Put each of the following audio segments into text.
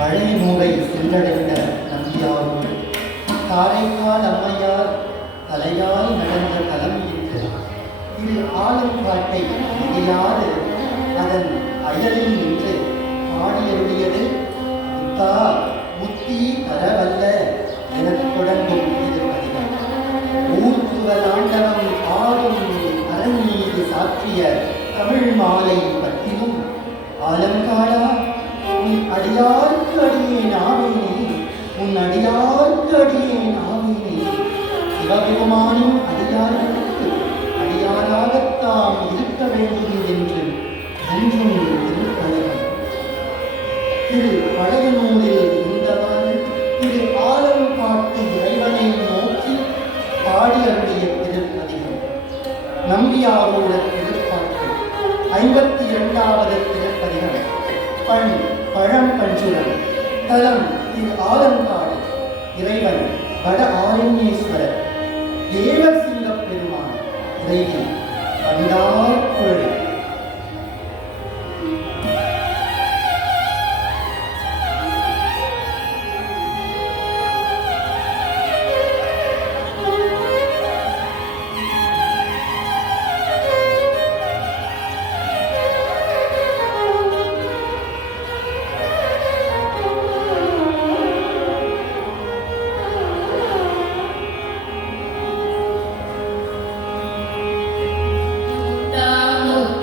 பழைய நூலை சென்றடைந்த நம்பியாரும் காரைக்கால் அம்மையார் தலையால் நடந்த தலம் என்று திரு ஆலங்காட்டை இடையாது அதன் அயலில் நின்று பாடியருளியது முத்தா முத்தி தரவல்ல எனத் தொடங்கும் திருப்பதிகம். ஊர்த்துவலாண்டவம் ஆடும் அரண் மீது சாற்றிய தமிழ் மாலை பற்றியும் ஆலங்காடா உன் அடியார்க்கு அடியேன் ஆவேனே, உன் அடியார்க்கு அடியேன் ஆவேனே, சிவபெருமானின் அடியார்களுக்கு அடியாராகத்தாம் இருக்க வேண்டும் என்று என்றும் திருப்பதிகம். திரு பழையனூரில் இருந்தவாறு திரு ஆலங்காட்டு இறைவனை நோக்கி பாடியருடைய திருப்பதிகம். நம்பியாரோட திருப்பாட்டு 52வது திருப்பதிகம். பண் பழம் பஞ்சுரம். தலம் திரு ஆலங்காடு. இறைவன் வட ஆரண்யேஸ்வரர். தேவர் சிங்கப் பெருமான். இறைவி பண்டார் குழல். Tamo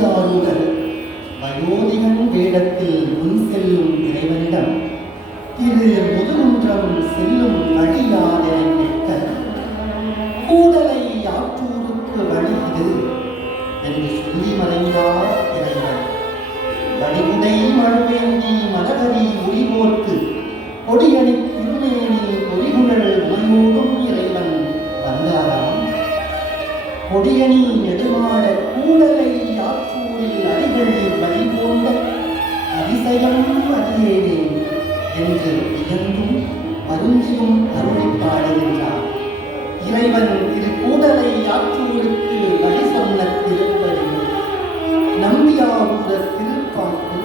நம்பியாரூரர் வயோதிகன் வேடத்தில் முன் செல்லும் இறைவனிடம் திரு முதுகுன்றம் செல்லும் வழி யாதென கேட்க, கூடலை ஆற்றூருக்கு வழி இது என்று சொல்லி மறைந்தார் இறைவன். வடிவுடை மழுவேந்தி மலகரி உரிவோர்க்கு கொடியணி திருமேனி பொறிகுழல் உமையோடும் இறைவன் வந்தாராம். கொடியணி நெடுமாட கூடலை ஆற்றூரில் அடிகளில் வழிபோன்ற அதிசயம் அறியேனே என்று இயங்கும் அருஞ்சியும் அருளி பாடுகின்றார். இறைவன் திரு கூடலை ஆற்றூருக்கு வழி சொன்ன திருப்பதி நம்பியாரூரர் திருப்பாட்டு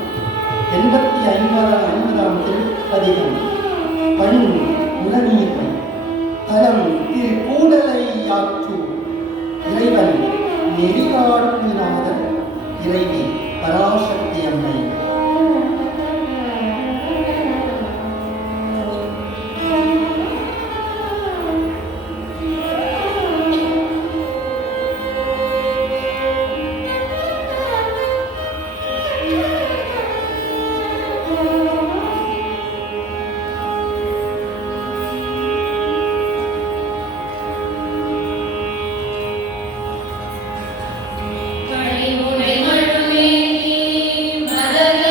85ஆம் திருப்பதிகம் பண் உளநீர்மை தலம் திரு கூடலை ஆற்றூர். இறைவன் நெறிகாட்டுநாதர், இறைவி பராசக்தி அம்மை. மழை மழுவேந்தி மலர்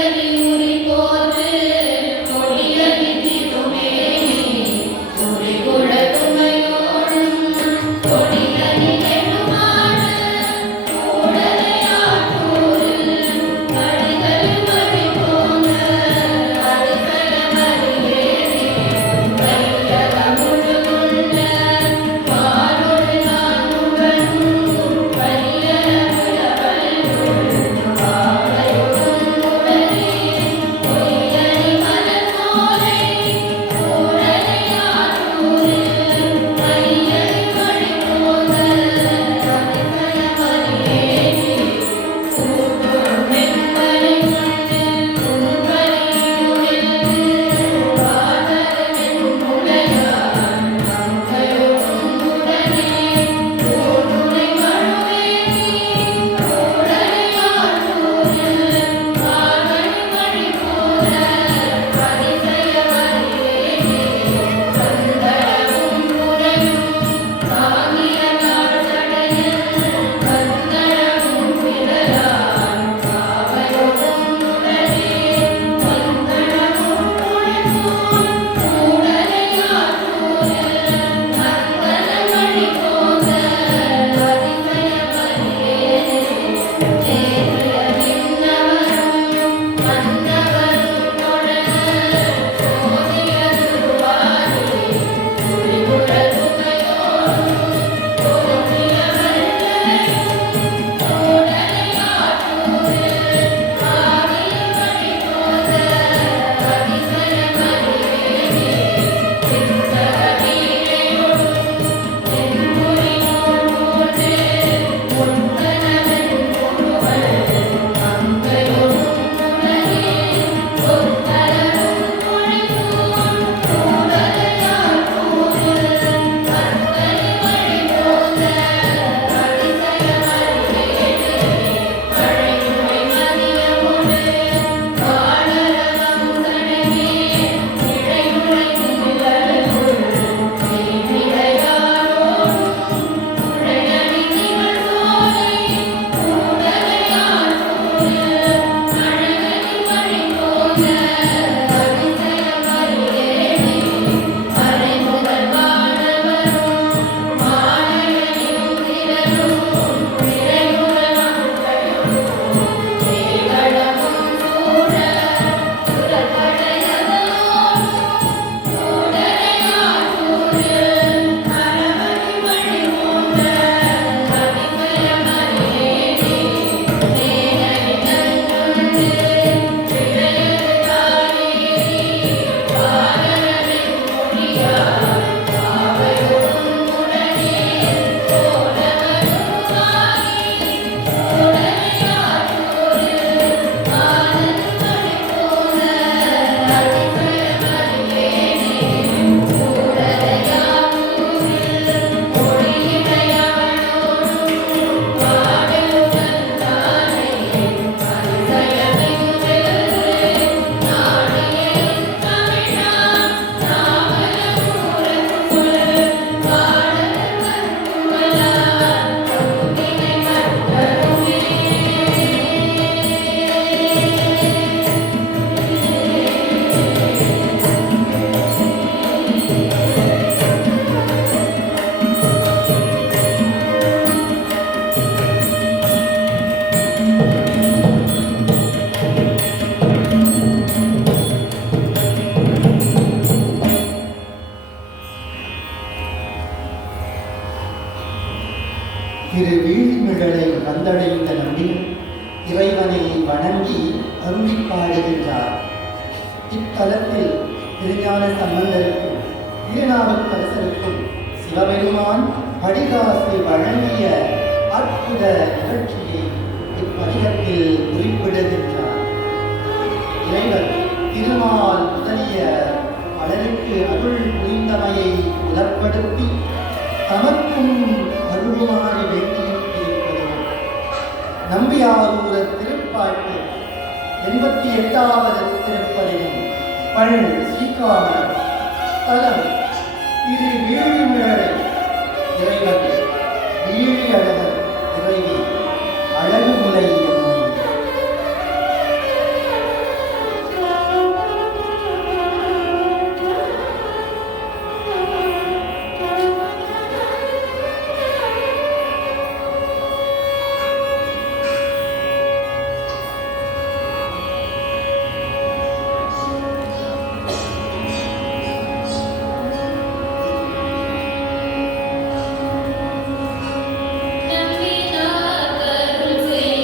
வணங்கி அருளி பாடுகின்றார். இத்தலத்தில் திருஞான சம்பந்தருக்கும் திருநாவுக்கரசருக்கும் சிவபெருமான் படிகாசு வழங்கிய அற்புத நிகழ்ச்சியை இப்பதிகத்தில் குறிப்பிடுகின்றார். இறைவர் திருமால் முதலிய பலருக்கு அருள் புரிந்தமையை புலப்படுத்தி தமக்கும் அருளுமாறு வேண்டியிருப்பது. நம்பியாரூரர் திருப்பாட்டு 88வது திருப்பதிகம். பண் சீக்காமர். தலம் திரு வீழிமிழலை. இறைவன் வீழி அழகர். இறைவி அழகுமுலை அம்மை. நம்பினார் கருள் செய்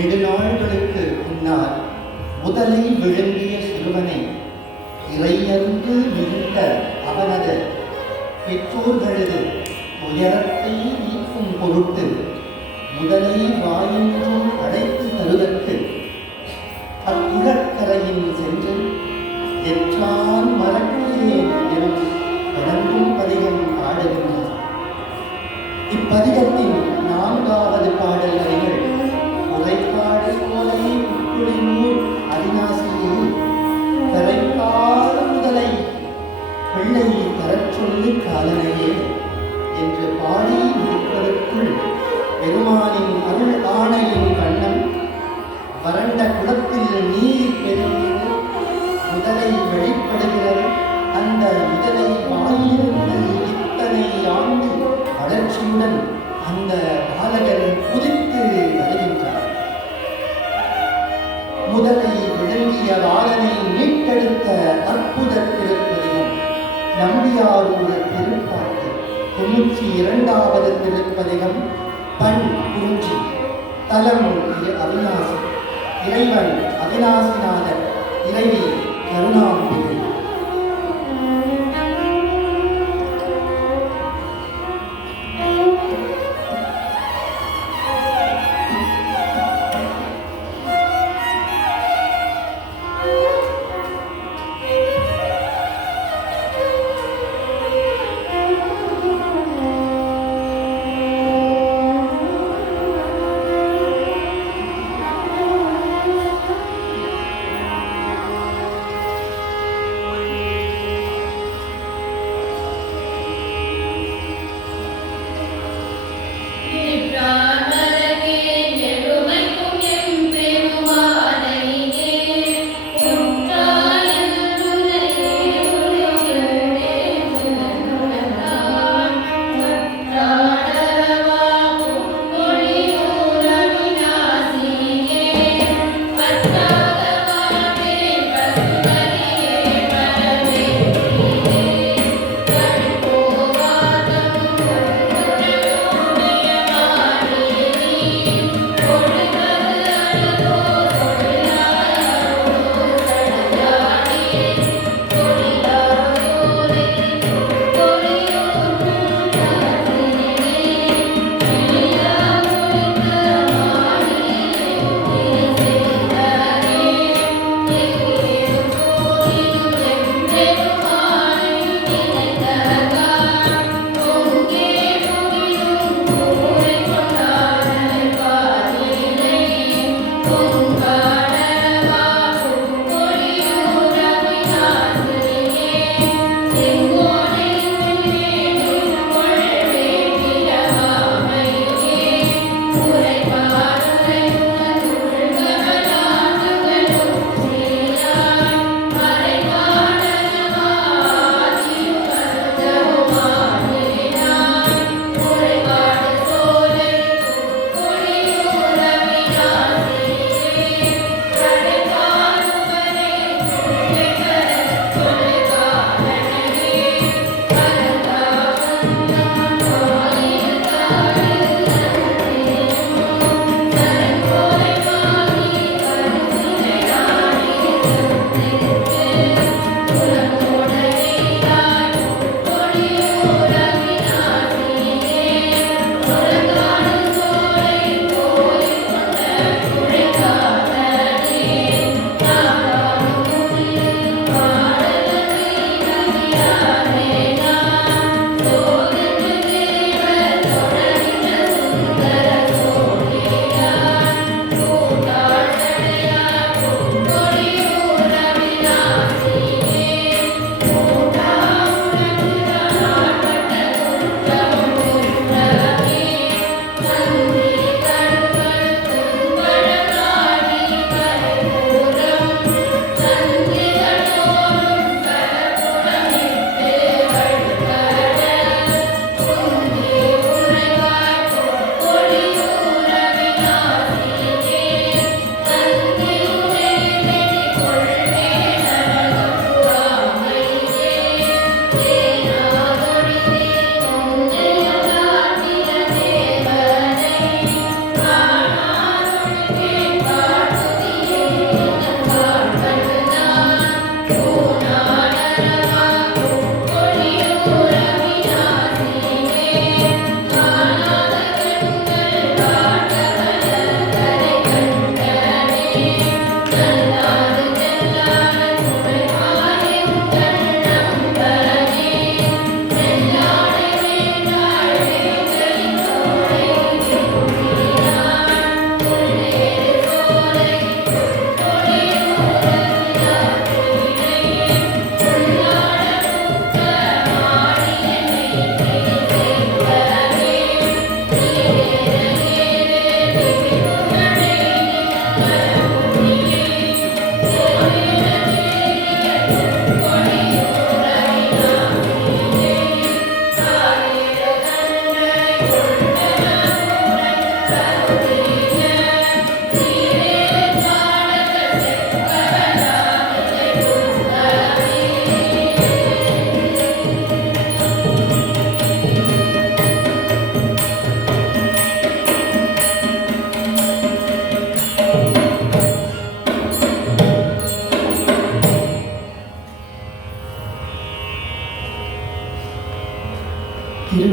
நெடுநாள்களுக்கு முன்னால் முதலை விழுங்கிய சிறுவனை இறையன்பு மிகுந்த அவனது பெற்றோர்களது துயரத்தை நீக்கும் பொருட்டு முதலை வாயின்றும் அழைத்து தருவதற்கு அக்குளக்கரையின் சென்று எற்றான் மறக்கிறேன் எனும் தொடங்கும் பதிகம் பாடுகின்றார். இப்பதிகத்தின் 4வது பாடல் வரிகள் உரைக்காடு சோலை புக்குளினூர் அவிநாசியில் கரைக்காடு முதலை பிள்ளை தரச் சொல்லு காலனையே என்று பாடி முடிப்பதற்குள் பெருமானின் அருள் ஆணையின் வண்ணம் வறண்ட குளத்தில் நீர் பெருகியது, முதலை வெளிப்படுகிறது. அந்த முதலை வாயிலிருந்து இத்தனை ஆண்டு வளர்ச்சியுடன் அந்த பாலகன் குதித்து வருகின்றார். முதலை விழுங்கிய பாலனை மீட்டெடுத்த அற்புத திருப்பதிகம் நம்பியாரூர் திருப்பாட்டு 92வது திருப்பதிகம். பண் குறிஞ்சி, தலம் அவிநாசி, இறைவன் அவிநாசிநாதர், இறைவி கருணாம்பிகை.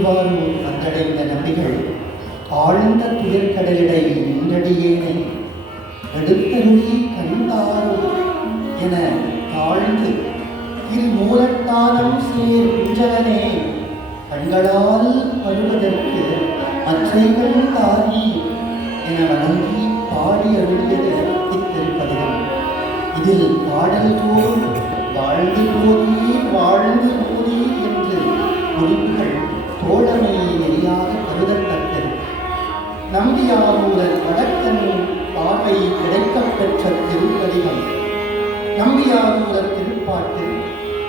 திருவாரூர் வந்தடைந்த நம்பிகள் ஆழ்ந்த துயர்கடலிடை நின்றடியேனை எடுத்தருளி கண்டாரோ என தாழ்ந்து திருமூலத்தானம் சேர் குஞ்சலனே கண்களால் பருவதற்கு மற்றைகள் தாரி என வணங்கி பாடி அருளியது இத்திருப்பதிகம். இதில் பாடல் போல் வாழ்ந்து போதே வாழ்ந்து போதே என்று குறிப்புகள் தோழமையை நெறியாக கருதத்தக்கது. நம்பியாரூரர் வடக்கன் பார்வை கிடைக்கப் பெற்ற திருப்பதிகம். நம்பியாரூரர் திருப்பாட்டு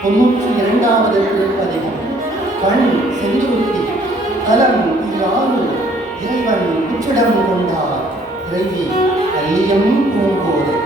92வது திருப்பதிகம். கண் செந்துருத்தி தலம் திராரூர் இறைவன் உச்சிடம் கொண்டார் இறைவி கல்லியம் பூங்கோதை.